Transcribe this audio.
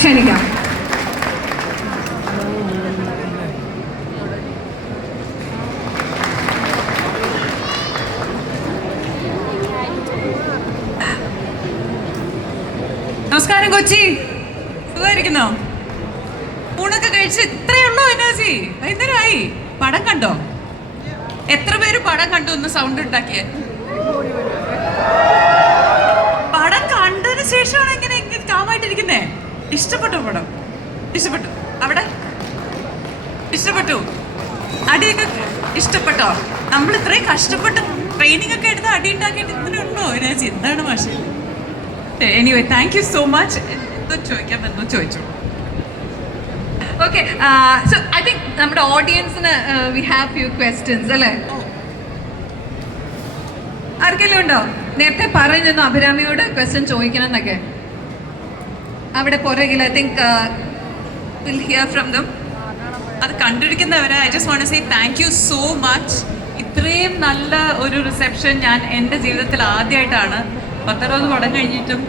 ക്ഷണിക്കാം. നമസ്കാരം കൊച്ചി, സുഖമായിരിക്കുന്നോ? ഊണൊക്കെ കഴിച്ച് ഇത്രയുള്ളൂ എനർജി? വൈകുന്നേരമായി. പടം കണ്ടോ? എത്ര പേര് പടം കണ്ടു? ഒന്ന് സൗണ്ട് ഉണ്ടാക്കിയേ. പടം കണ്ടതിന് ശേഷമാണ് എങ്ങനെ കാമായിട്ടിരിക്കുന്നേ? ഇഷ്ടപ്പെട്ടു പടം? ഇഷ്ടപ്പെട്ടു. അവിടെ ഇഷ്ടപ്പെട്ടു. അടിയൊക്കെ ഇഷ്ടപ്പെട്ടോ? നമ്മൾ ഇത്രയും കഷ്ടപ്പെട്ട് ട്രെയിനിങ് ഒക്കെ എടുത്ത് അടി ഉണ്ടാക്കിയിട്ട് ഇതിനുണ്ടോ എനർജി? എന്താണ് മാഷെ? Anyway, thank you so much. എന്തോ ചോദിക്കാൻ എന്തോ ചോദിച്ചു. ഓക്കെ, സോ ഐ തിങ്ക് നമ്മുടെ ഓഡിയൻസിന് വി ഹാവ് ഫ്യൂ ക്വസ്റ്റ്യൻസ് അല്ലേ? ആർക്കെങ്കിലും ഉണ്ടോ? നേരത്തെ പറഞ്ഞിരുന്നു അഭിരാമിയോട് ക്വസ്റ്റ്യൻ ചോദിക്കണം എന്നൊക്കെ. അവിടെ പുറകിൽ I think will hear from them. അത് കണ്ടിരിക്കുന്നവരെ I just want to say thank you so much. ഇത്രയും നല്ല ഒരു റിസപ്ഷൻ ഞാൻ എൻ്റെ ജീവിതത്തിൽ ആദ്യമായിട്ടാണ്. 10-60 പടം കഴിഞ്ഞിട്ടും